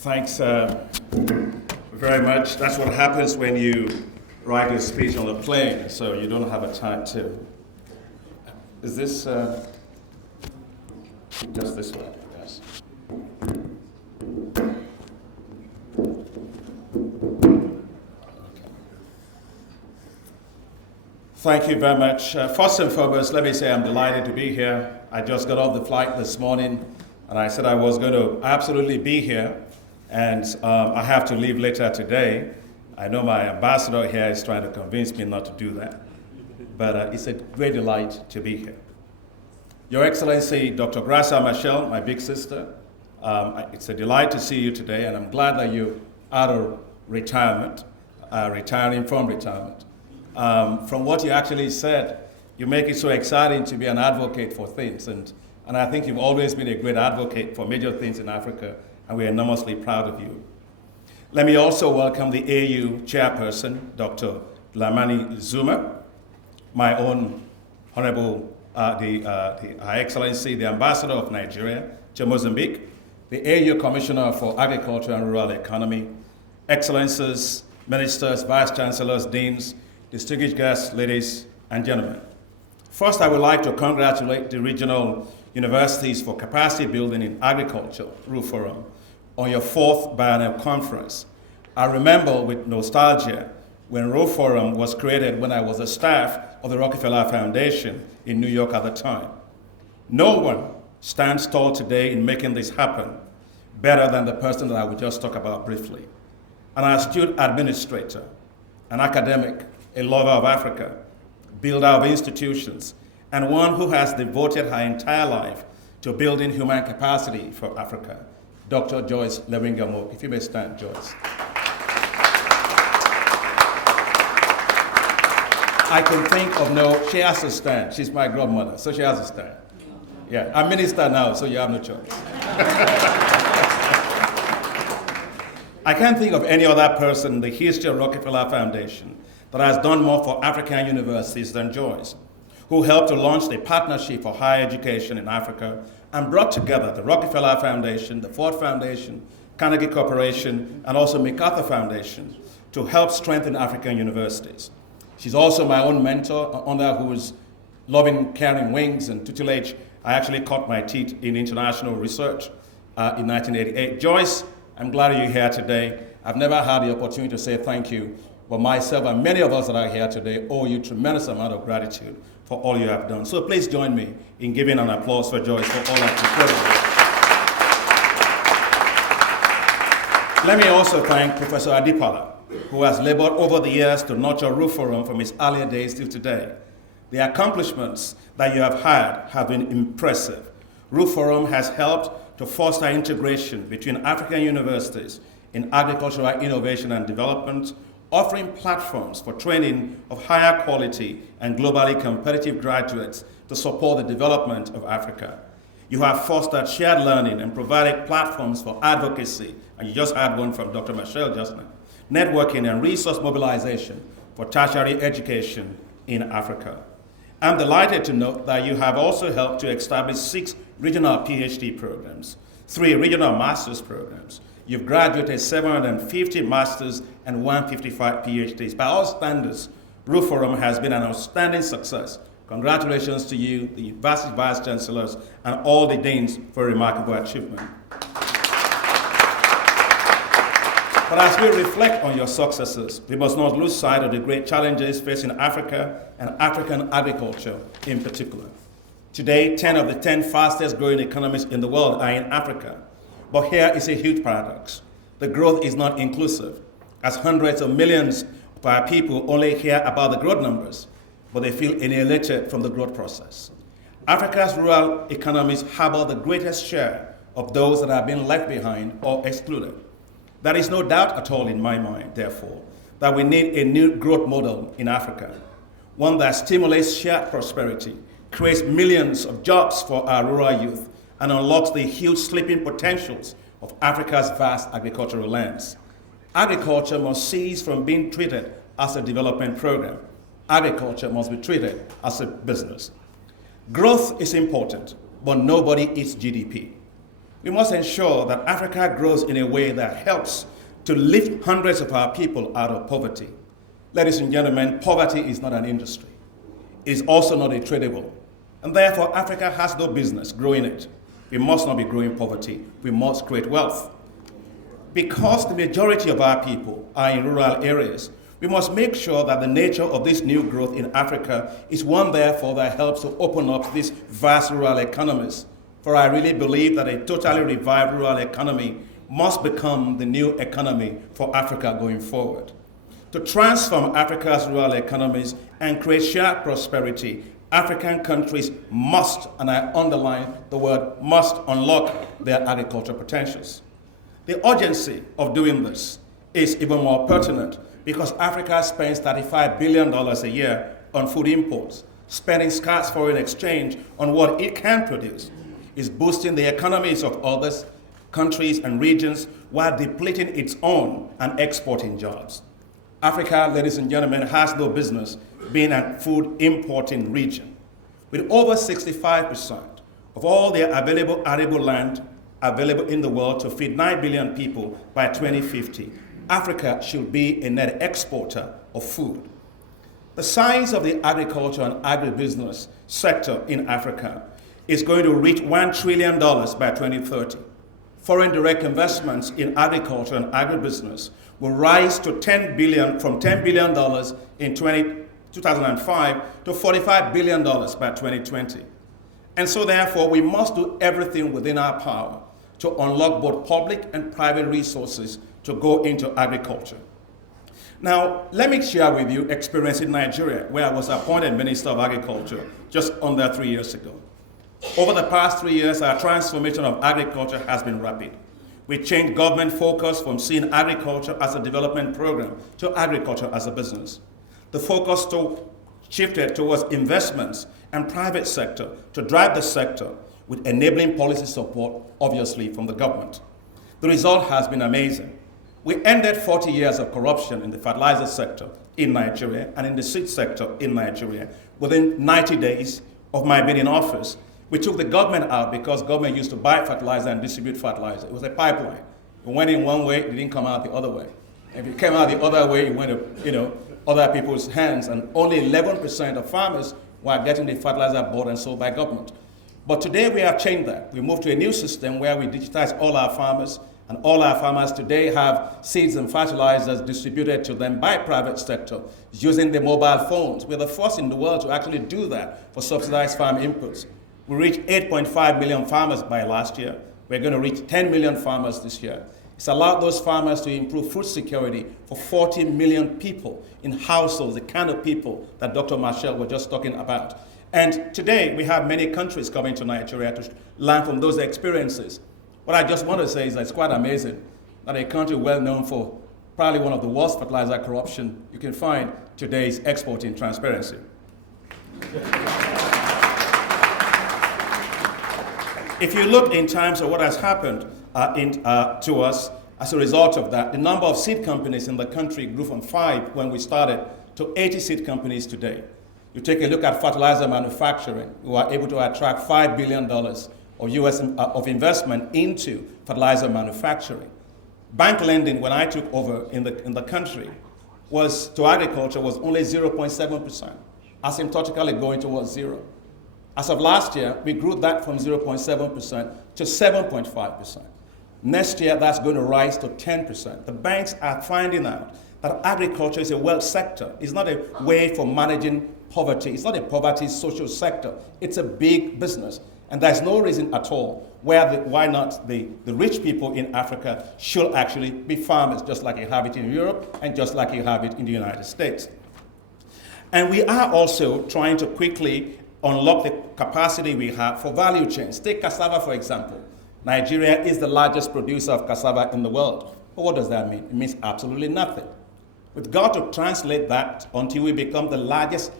Thanks very much. That's what happens when you write a speech on a plane, so you don't have a time to. Is this just this way? Yes. Thank you very much. First and foremost, let me say I'm delighted to be here. I just got off the flight this morning, and I said I was going to absolutely be here, and I have to leave later today. I know my ambassador here is trying to convince me not to do that, but it's a great delight to be here. Your Excellency, Dr. Graça Machel, my big sister, it's a delight to see you today, and I'm glad that you're out of retirement, retiring from retirement. From what you actually said, you make it so exciting to be an advocate for things, and I think you've always been a great advocate for major things in Africa, and we're enormously proud of you. Let me also welcome the AU chairperson, Dr. Dlamini Zuma, my own Honorable, Her Excellency, the Ambassador of Nigeria to Mozambique, the AU Commissioner for Agriculture and Rural Economy, Excellencies, Ministers, Vice Chancellors, Deans, distinguished guests, ladies and gentlemen. First, I would like to congratulate the regional universities for capacity building in agriculture, Ruforum, on your 4th Biennial conference. I remember with nostalgia when Ruforum was created when I was a staff of the Rockefeller Foundation in New York at the time. No one stands tall today in making this happen better than the person that I will just talk about briefly. An astute administrator, an academic, a lover of Africa, builder of institutions, and one who has devoted her entire life to building human capacity for Africa, Dr. Joyce Lewingamo. If you may stand, Joyce. I can think of no, she has to stand. She's my godmother, so she has to stand. Yeah, I'm minister now, so you have no choice. I can't think of any other person in the history of Rockefeller Foundation that has done more for African universities than Joyce, who helped to launch the Partnership for Higher Education in Africa and brought together the Rockefeller Foundation, the Ford Foundation, Carnegie Corporation, and also MacArthur Foundation to help strengthen African universities. She's also my own mentor, under whose loving, caring wings and tutelage I actually cut my teeth in international research in 1988. Joyce, I'm glad you're here today. I've never had the opportunity to say thank you, but myself and many of us that are here today owe you a tremendous amount of gratitude for all you have done. So please join me in giving an applause for Joyce for all that incredible. Let me also thank Professor Adipala, who has labored over the years to nurture Ruforum from its earlier days till today. The accomplishments that you have had have been impressive. Ruforum has helped to foster integration between African universities in agricultural innovation and development, offering platforms for training of higher quality and globally competitive graduates to support the development of Africa. You have fostered shared learning and provided platforms for advocacy, and you just had one from Dr. Machel just now, networking and resource mobilization for tertiary education in Africa. I'm delighted to note that you have also helped to establish 6 regional PhD programs, 3 regional master's programs. You've graduated 750 masters and 155 PhDs. By all standards, Ruforum has been an outstanding success. Congratulations to you, the university vice chancellors, and all the deans for a remarkable achievement. But as we reflect on your successes, we must not lose sight of the great challenges facing Africa and African agriculture in particular. Today, 10 of the 10 fastest growing economies in the world are in Africa. But here is a huge paradox. The growth is not inclusive, as hundreds of millions of our people only hear about the growth numbers, but they feel alienated from the growth process. Africa's rural economies harbor the greatest share of those that have been left behind or excluded. There is no doubt at all in my mind, therefore, that we need a new growth model in Africa, one that stimulates shared prosperity, creates millions of jobs for our rural youth, and unlocks the huge sleeping potentials of Africa's vast agricultural lands. Agriculture must cease from being treated as a development program. Agriculture must be treated as a business. Growth is important, but nobody eats GDP. We must ensure that Africa grows in a way that helps to lift hundreds of our people out of poverty. Ladies and gentlemen, poverty is not an industry. It is also not a tradable. And therefore, Africa has no business growing it. We must not be growing poverty. We must create wealth. Because the majority of our people are in rural areas, we must make sure that the nature of this new growth in Africa is one, therefore, that helps to open up these vast rural economies. For I really believe that a totally revived rural economy must become the new economy for Africa going forward. To transform Africa's rural economies and create shared prosperity, African countries must, and I underline the word must, unlock their agricultural potentials. The urgency of doing this is even more pertinent because Africa spends $35 billion a year on food imports, spending scarce foreign exchange on what it can produce, is boosting the economies of others, countries and regions while depleting its own and exporting jobs. Africa, ladies and gentlemen, has no business being a food importing region. With over 65% of all the available arable land available in the world to feed 9 billion people by 2050, Africa should be a net exporter of food. The size of the agriculture and agribusiness sector in Africa is going to reach $1 trillion by 2030. Foreign direct investments in agriculture and agribusiness will rise to from $10 billion in 2005 to $45 billion by 2020. And so therefore, we must do everything within our power to unlock both public and private resources to go into agriculture. Now, let me share with you experience in Nigeria, where I was appointed Minister of Agriculture just under 3 years ago. Over the past 3 years, our transformation of agriculture has been rapid. We changed government focus from seeing agriculture as a development program to agriculture as a business. The focus shifted towards investments and private sector to drive the sector with enabling policy support, obviously, from the government. The result has been amazing. We ended 40 years of corruption in the fertilizer sector in Nigeria and in the seed sector in Nigeria. Within 90 days of my being in office, we took the government out because government used to buy fertilizer and distribute fertilizer. It was a pipeline. It went in one way, it didn't come out the other way. If it came out the other way, it went to other people's hands, and only 11% of farmers were getting the fertilizer bought and sold by government. But today we have changed that. We moved to a new system where we digitize all our farmers, and all our farmers today have seeds and fertilizers distributed to them by private sector using the mobile phones. We're the first in the world to actually do that for subsidized farm inputs. We reached 8.5 million farmers by last year. We're going to reach 10 million farmers this year. It's allowed those farmers to improve food security for 40 million people in households, the kind of people that Dr. Marshall was just talking about. And today, we have many countries coming to Nigeria to learn from those experiences. What I just want to say is that it's quite amazing that a country well known for probably one of the worst fertilizer corruption you can find today is exporting transparency. If you look in terms of what has happened to us as a result of that, the number of seed companies in the country grew from 5 when we started to 80 seed companies today. You take a look at fertilizer manufacturing, we were able to attract $5 billion of investment into fertilizer manufacturing. Bank lending, when I took over in the country, to agriculture was only 0.7%, asymptotically going towards zero. As of last year, we grew that from 0.7% to 7.5%. Next year, that's going to rise to 10%. The banks are finding out that agriculture is a wealth sector. It's not a way for managing poverty. It's not a poverty social sector. It's a big business. And there's no reason at all why not the rich people in Africa should actually be farmers, just like you have it in Europe and just like you have it in the United States. And we are also trying to quickly unlock the capacity we have for value chains. Take cassava, for example. Nigeria is the largest producer of cassava in the world. But what does that mean? It means absolutely nothing. We've got to translate that until we become the largest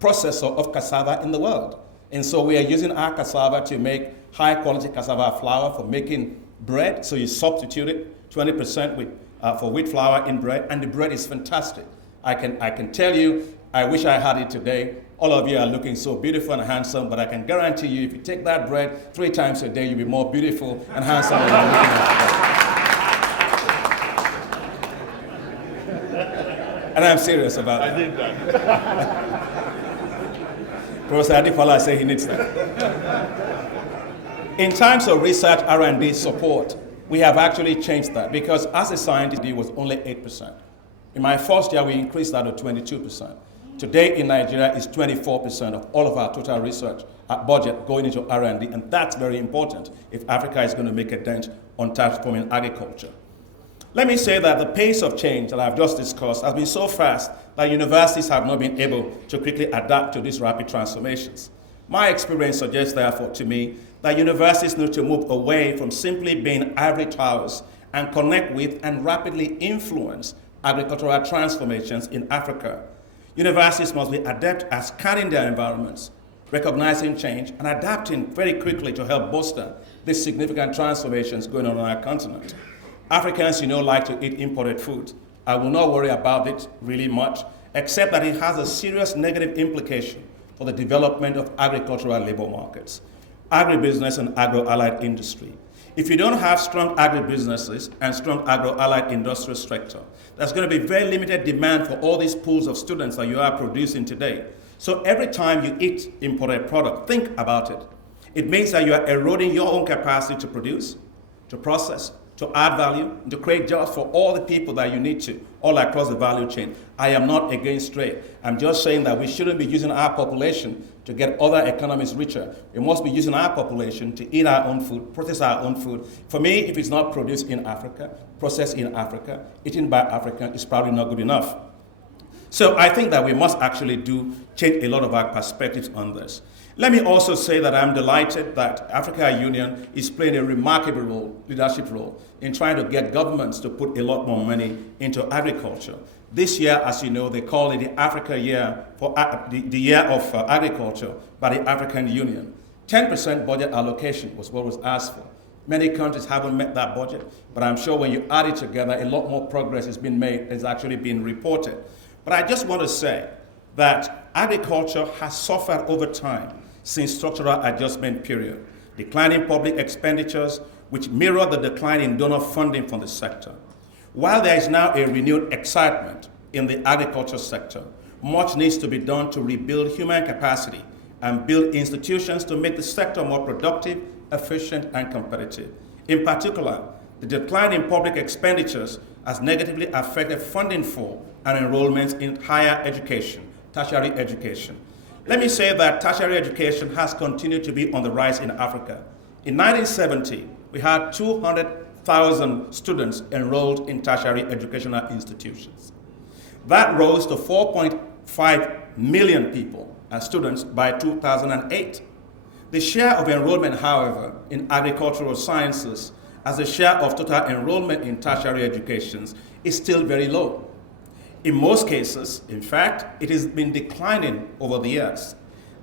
processor of cassava in the world. And so we are using our cassava to make high-quality cassava flour for making bread. So you substitute it 20% for wheat flour in bread, and the bread is fantastic. I can tell you, I wish I had it today. All of you are looking so beautiful and handsome, but I can guarantee you, if you take that bread 3 times a day, you'll be more beautiful and handsome than you're looking at. And I'm serious about that. I did that. Professor Adepola said he needs that. In times of research, R&D support, we have actually changed that, because as a scientist, it was only 8%. In my first year, we increased that to 22%. Today in Nigeria, it's 24% of all of our total research budget going into R&D, and that's very important if Africa is going to make a dent on transforming agriculture. Let me say that the pace of change that I've just discussed has been so fast that universities have not been able to quickly adapt to these rapid transformations. My experience suggests, therefore, to me, that universities need to move away from simply being ivory towers and connect with and rapidly influence agricultural transformations in Africa. Universities must be adept at scanning their environments, recognizing change, and adapting very quickly to help bolster these significant transformations going on our continent. Africans, like to eat imported food. I will not worry about it really much, except that it has a serious negative implication for the development of agricultural labor markets, agribusiness and agro-allied industry. If you don't have strong agribusinesses and strong agro-allied industrial sector, there's going to be very limited demand for all these pools of students that you are producing today. So every time you eat imported product, think about it. It means that you are eroding your own capacity to produce, to process, to add value, and to create jobs for all the people that you need to, all across the value chain. I am not against trade. I'm just saying that we shouldn't be using our population to get other economies richer. We must be using our population to eat our own food, process our own food. For me, if it's not produced in Africa, processed in Africa, eaten by Africans, it's probably not good enough. So I think that we must actually change a lot of our perspectives on this. Let me also say that I'm delighted that Africa Union is playing a remarkable leadership role in trying to get governments to put a lot more money into agriculture. This year, as you know, they call it the Africa Year, for the Year of Agriculture by the African Union. 10% budget allocation was what was asked for. Many countries haven't met that budget, but I'm sure when you add it together, a lot more progress has been made, has actually been reported. But I just want to say that agriculture has suffered over time since structural adjustment period, declining public expenditures, which mirror the decline in donor funding from the sector. While there is now a renewed excitement in the agriculture sector, much needs to be done to rebuild human capacity and build institutions to make the sector more productive, efficient, and competitive. In particular, the decline in public expenditures has negatively affected funding for and enrollments in higher education, tertiary education. Let me say that tertiary education has continued to be on the rise in Africa. In 1970, we had 200,000 students enrolled in tertiary educational institutions. That rose to 4.5 million people as students by 2008. The share of enrollment, however, in agricultural sciences as a share of total enrollment in tertiary educations is still very low. In most cases, in fact, it has been declining over the years.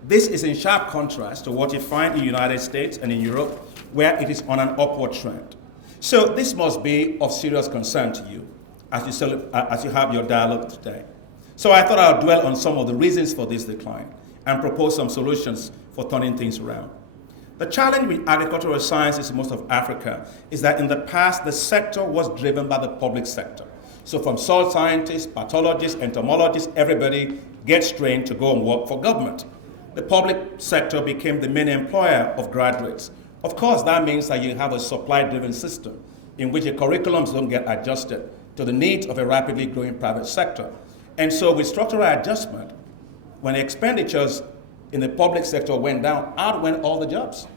This is in sharp contrast to what you find in the United States and in Europe, where it is on an upward trend. So this must be of serious concern to you as you have your dialogue today. So I thought I would dwell on some of the reasons for this decline and propose some solutions for turning things around. The challenge with agricultural sciences in most of Africa is that in the past, the sector was driven by the public sector. So from soil scientists, pathologists, entomologists, everybody gets trained to go and work for government. The public sector became the main employer of graduates. Of course, that means that you have a supply-driven system in which the curriculums don't get adjusted to the needs of a rapidly growing private sector. And so with structural adjustment, when expenditures in the public sector went down, out went all the jobs.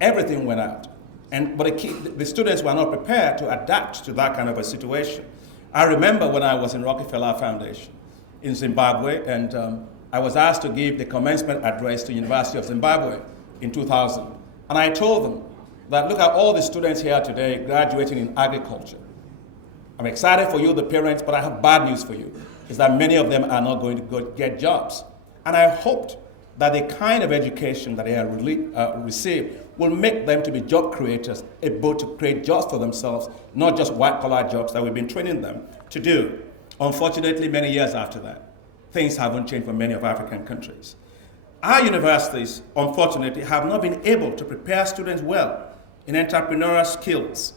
Everything went out. But the students were not prepared to adapt to that kind of a situation. I remember when I was in Rockefeller Foundation in Zimbabwe, and I was asked to give the commencement address to University of Zimbabwe in 2000. And I told them that look at all the students here today graduating in agriculture. I'm excited for you, the parents, but I have bad news for you, is that many of them are not going to go get jobs. And I hoped that the kind of education that they have received will make them to be job creators, able to create jobs for themselves, not just white-collar jobs that we've been training them to do. Unfortunately, many years after that, things haven't changed for many of African countries. Our universities, unfortunately, have not been able to prepare students well in entrepreneurial skills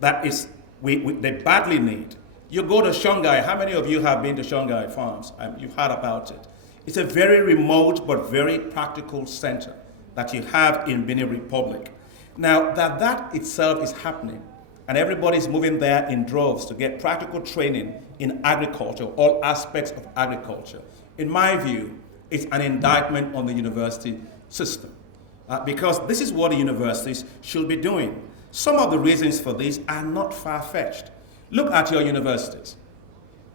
that they badly need. You go to Shongai. How many of you have been to Shongai Farms? You've heard about it. It's a very remote but very practical center that you have in Benin Republic. Now, that itself is happening, and everybody's moving there in droves to get practical training in agriculture, all aspects of agriculture. In my view, it's an indictment on the university system, because this is what the universities should be doing. Some of the reasons for this are not far-fetched. Look at your universities.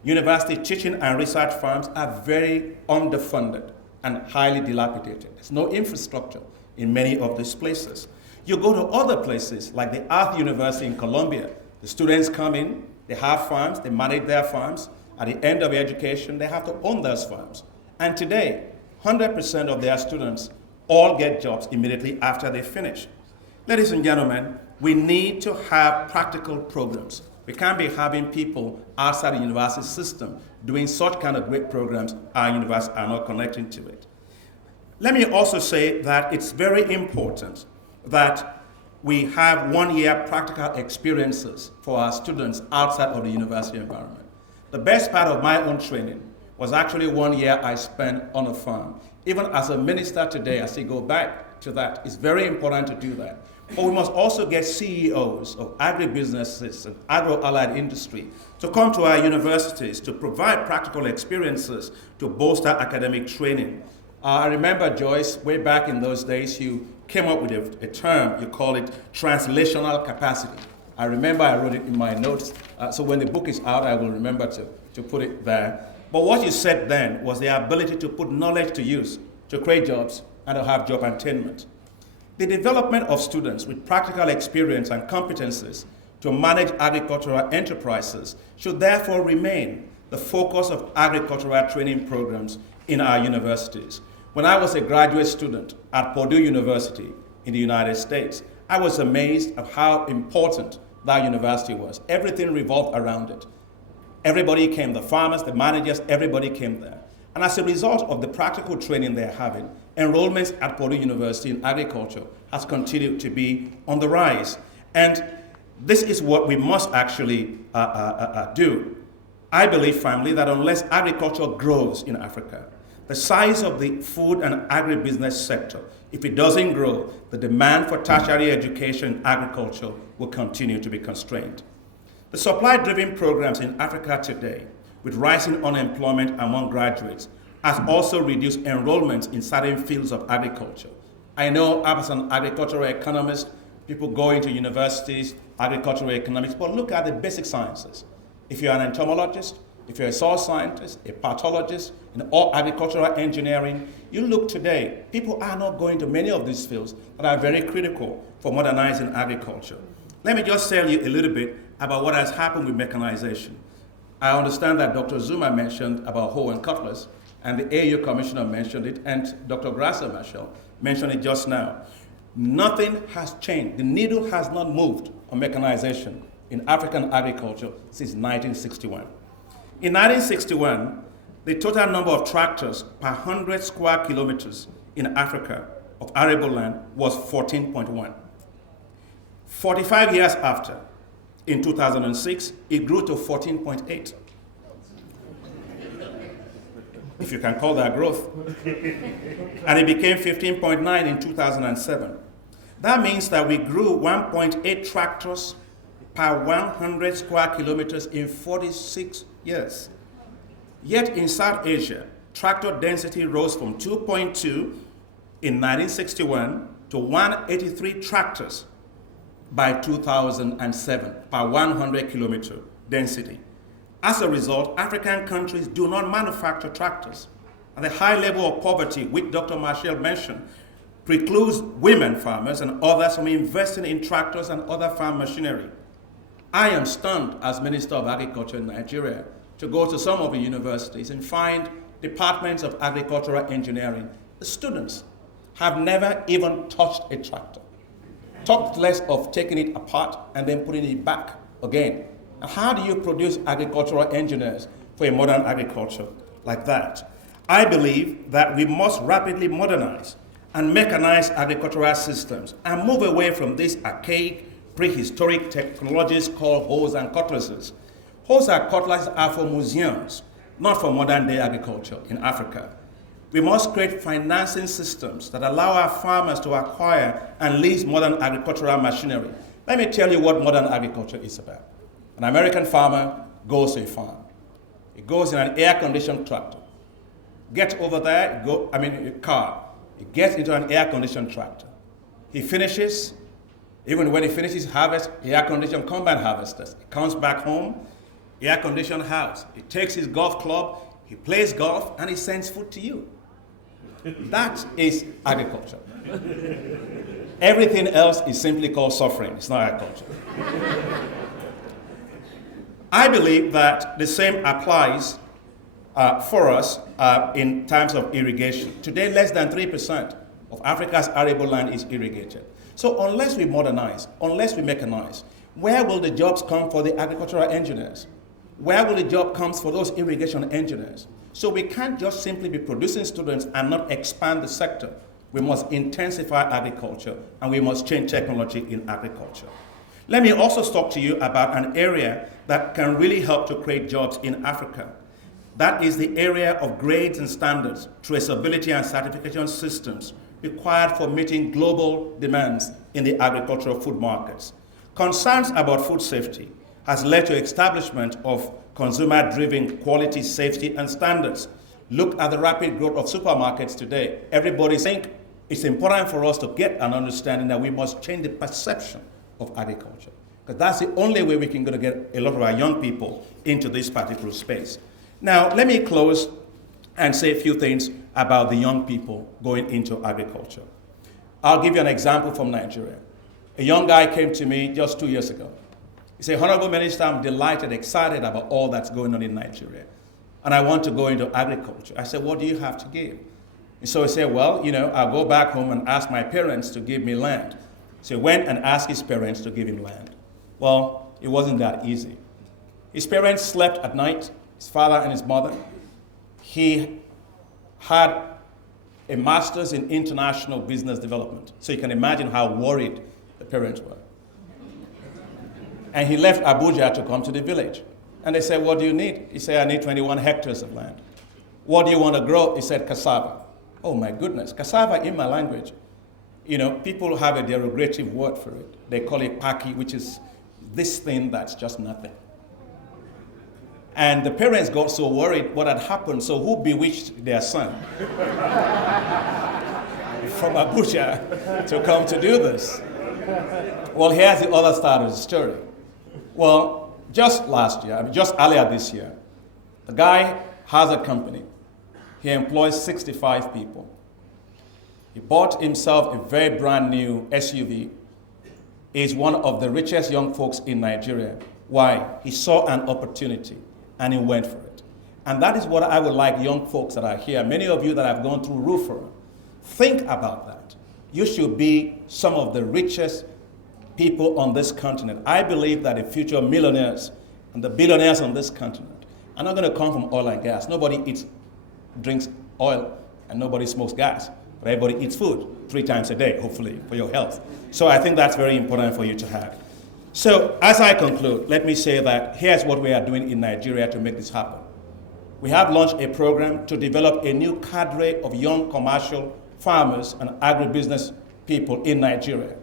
University teaching and research firms are very underfunded and highly dilapidated. There's no infrastructure in many of these places. You go to other places like the Art University in Colombia. The students come in, they have farms, they manage their farms. At the end of education, they have to own those farms. And today, 100% of their students all get jobs immediately after they finish. Ladies and gentlemen, we need to have practical programs. We can't be having people outside the university system doing such kind of great programs. Our universities are not connecting to it. Let me also say that it's very important that we have one-year practical experiences for our students outside of the university environment. The best part of my own training was actually 1 year I spent on a farm. Even as a minister today, as I go back to that, it's very important to do that. But we must also get CEOs of agribusinesses and agro-allied industry to come to our universities to provide practical experiences to bolster academic training. I remember, Joyce, way back in those days, you came up with a term, you call it translational capacity. I remember I wrote it in my notes, so when the book is out, I will remember to put it there. But what you said then was the ability to put knowledge to use, to create jobs, and to have job attainment. The development of students with practical experience and competencies to manage agricultural enterprises should therefore remain the focus of agricultural training programs in our universities. When I was a graduate student at Purdue University in the United States, I was amazed at how important that university was. Everything revolved around it. Everybody came, the farmers, the managers, everybody came there. And as a result of the practical training they're having, enrollments at Purdue University in agriculture has continued to be on the rise. And this is what we must actually do. I believe firmly that unless agriculture grows in Africa, the size of the food and agribusiness sector, if it doesn't grow, the demand for tertiary education in agriculture will continue to be constrained. The supply-driven programs in Africa today, with rising unemployment among graduates, has also reduced enrollment in certain fields of agriculture. I know as an agricultural economist, people go into universities, agricultural economics, but look at the basic sciences. If you're an entomologist, if you're a soil scientist, a pathologist, in all agricultural engineering, you look today, people are not going to many of these fields that are very critical for modernizing agriculture. Let me just tell you a little bit about what has happened with mechanization. I understand that Dr. Zuma mentioned about hoe and cutlass, and the AU Commissioner mentioned it, and Dr. Grassa Marshall mentioned it just now. Nothing has changed. The needle has not moved on mechanization in African agriculture since 1961. In 1961, the total number of tractors per 100 square kilometers in Africa of arable land was 14.1. 45 years after, in 2006, it grew to 14.8. If you can call that growth. And it became 15.9 in 2007. That means that we grew 1.8 tractors per 100 square kilometers in 46 years. Yet in South Asia, tractor density rose from 2.2 in 1961 to 183 tractors by 2007 per 100 kilometer density. As a result, African countries do not manufacture tractors. And the high level of poverty, which Dr. Marshall mentioned, precludes women farmers and others from investing in tractors and other farm machinery. I am stunned as Minister of Agriculture in Nigeria to go to some of the universities and find departments of agricultural engineering. The students have never even touched a tractor. Talk less of taking it apart and then putting it back again. And how do you produce agricultural engineers for a modern agriculture like that? I believe that we must rapidly modernize and mechanize agricultural systems and move away from these archaic, prehistoric technologies called hoes and cutlasses. Hoes and cutlasses are for museums, not for modern-day agriculture in Africa. We must create financing systems that allow our farmers to acquire and lease modern agricultural machinery. Let me tell you what modern agriculture is about. An American farmer goes to a farm. He goes in an air-conditioned tractor. Gets over there, a car. He gets into an air-conditioned tractor. He finishes, even when he finishes harvest, air-conditioned combine harvesters. He comes back home, air-conditioned house. He takes his golf club, he plays golf, and he sends food to you. That is agriculture. Everything else is simply called suffering. It's not agriculture. I believe that the same applies for us in terms of irrigation. Today, less than 3% of Africa's arable land is irrigated. So unless we modernize, unless we mechanize, where will the jobs come for the agricultural engineers? Where will the job come for those irrigation engineers? So we can't just simply be producing students and not expand the sector. We must intensify agriculture, and we must change technology in agriculture. Let me also talk to you about an area that can really help to create jobs in Africa. That is the area of grades and standards, traceability and certification systems required for meeting global demands in the agricultural food markets. Concerns about food safety has led to establishment of consumer-driven quality, safety, and standards. Look at the rapid growth of supermarkets today. Everybody thinks it's important for us to get an understanding that we must change the perception of agriculture, because that's the only way we can go to get a lot of our young people into this particular space. Now, let me close and say a few things about the young people going into agriculture. I'll give you an example from Nigeria. A young guy came to me just 2 years ago. He said, Honorable Minister, I'm delighted, excited about all that's going on in Nigeria, and I want to go into agriculture. I said, what do you have to give? And so he said, well, I'll go back home and ask my parents to give me land. So he went and asked his parents to give him land. Well, it wasn't that easy. His parents slept at night, his father and his mother. He had a master's in international business development. So you can imagine how worried the parents were. And he left Abuja to come to the village. And they said, what do you need? He said, I need 21 hectares of land. What do you want to grow? He said, cassava. Oh my goodness, cassava in my language. People have a derogative word for it. They call it paki, which is this thing that's just nothing. And the parents got so worried what had happened, so who bewitched their son from Abuja to come to do this? Well, here's the other side of the story. Well, just earlier this year, the guy has a company. He employs 65 people. He bought himself a very brand new SUV. He's one of the richest young folks in Nigeria. Why? He saw an opportunity and he went for it. And that is what I would like young folks that are here, many of you that have gone through Ruforum, think about that. You should be some of the richest people on this continent. I believe that the future millionaires and the billionaires on this continent are not going to come from oil and gas. Nobody drinks oil and nobody smokes gas. But everybody eats food 3 times a day, hopefully, for your health. So I think that's very important for you to have. So as I conclude, let me say that here's what we are doing in Nigeria to make this happen. We have launched a program to develop a new cadre of young commercial farmers and agribusiness people in Nigeria.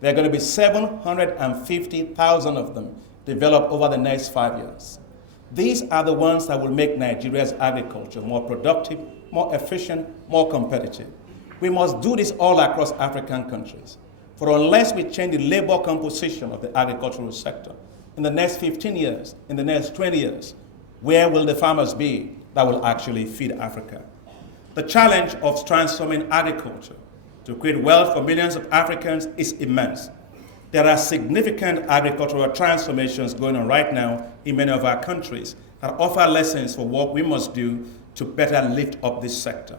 There are going to be 750,000 of them developed over the next 5 years. These are the ones that will make Nigeria's agriculture more productive, more efficient, more competitive. We must do this all across African countries. For unless we change the labor composition of the agricultural sector, in the next 15 years, in the next 20 years, where will the farmers be that will actually feed Africa? The challenge of transforming agriculture to create wealth for millions of Africans is immense. There are significant agricultural transformations going on right now in many of our countries that offer lessons for what we must do to better lift up this sector.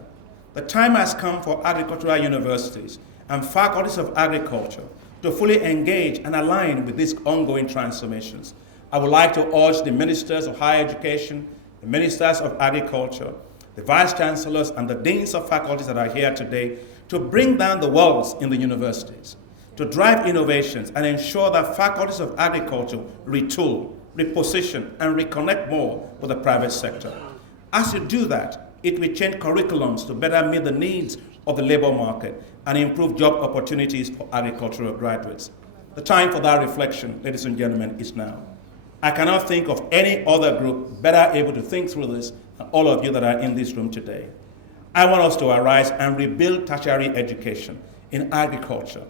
The time has come for agricultural universities and faculties of agriculture to fully engage and align with these ongoing transformations. I would like to urge the ministers of higher education, the ministers of agriculture, the vice chancellors, and the deans of faculties that are here today to bring down the walls in the universities, to drive innovations and ensure that faculties of agriculture retool, reposition, and reconnect more with the private sector. As you do that, it will change curriculums to better meet the needs of the labor market and improve job opportunities for agricultural graduates. The time for that reflection, ladies and gentlemen, is now. I cannot think of any other group better able to think through this than all of you that are in this room today. I want us to arise and rebuild tertiary education in agriculture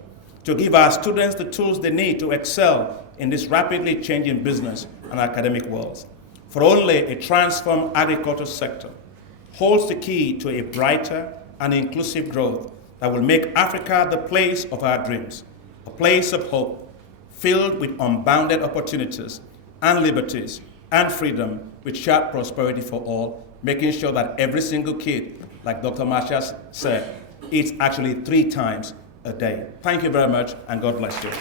to give our students the tools they need to excel in this rapidly changing business and academic worlds. For only a transformed agriculture sector holds the key to a brighter and inclusive growth that will make Africa the place of our dreams, a place of hope, filled with unbounded opportunities and liberties and freedom with shared prosperity for all, making sure that every single kid, like Dr. Marsha said, eats actually 3 times a day. Thank you very much, and God bless you.